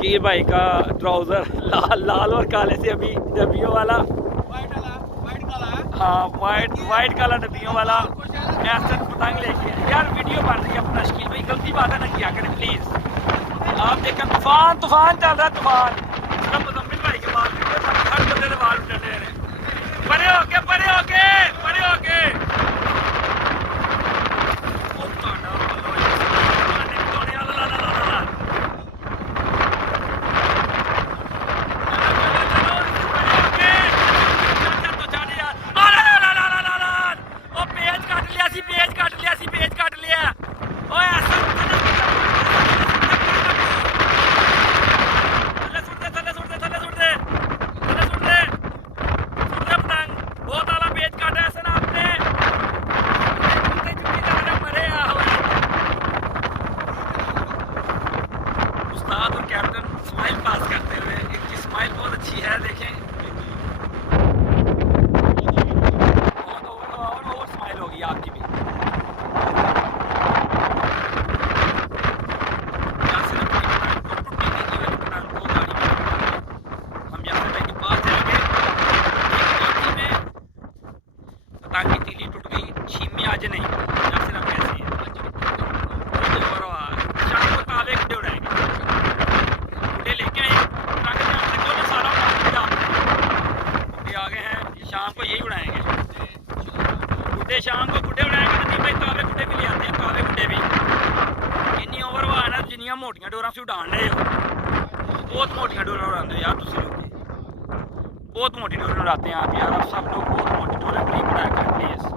शकीर भाई का ट्राउजर लाल और काले से अभी डब्बियों वाला, हाँ वाइट काला डब्बियों वाला ऐसा पतंग लेके। यार वीडियो बन रही है अपना, शकील भाई गलती बात है ना किया करें प्लीज। आप देखें तूफान चल रहा है, तूफान मुजम्मिल भाई के बाल हर बंदे के बाल उठ रहे हैं। परे होके शाम को गुड्डे उड़ाएंगे तो भाई कावे गुड्डे भी ले आते हैं, कावे गुड्डे भी। इन्नी ओवर हुआ ना जिन्नियां मोटियां डोरां से उड़ान रहे हो, बहुत मोटियां डोरां उड़ाते हो यार तुम लोग, बहुत मोटी डोरें उड़ाते हैं आप यार। आप सब लोग बहुत मोटी डोरें नहीं उड़ाया करें प्लीज।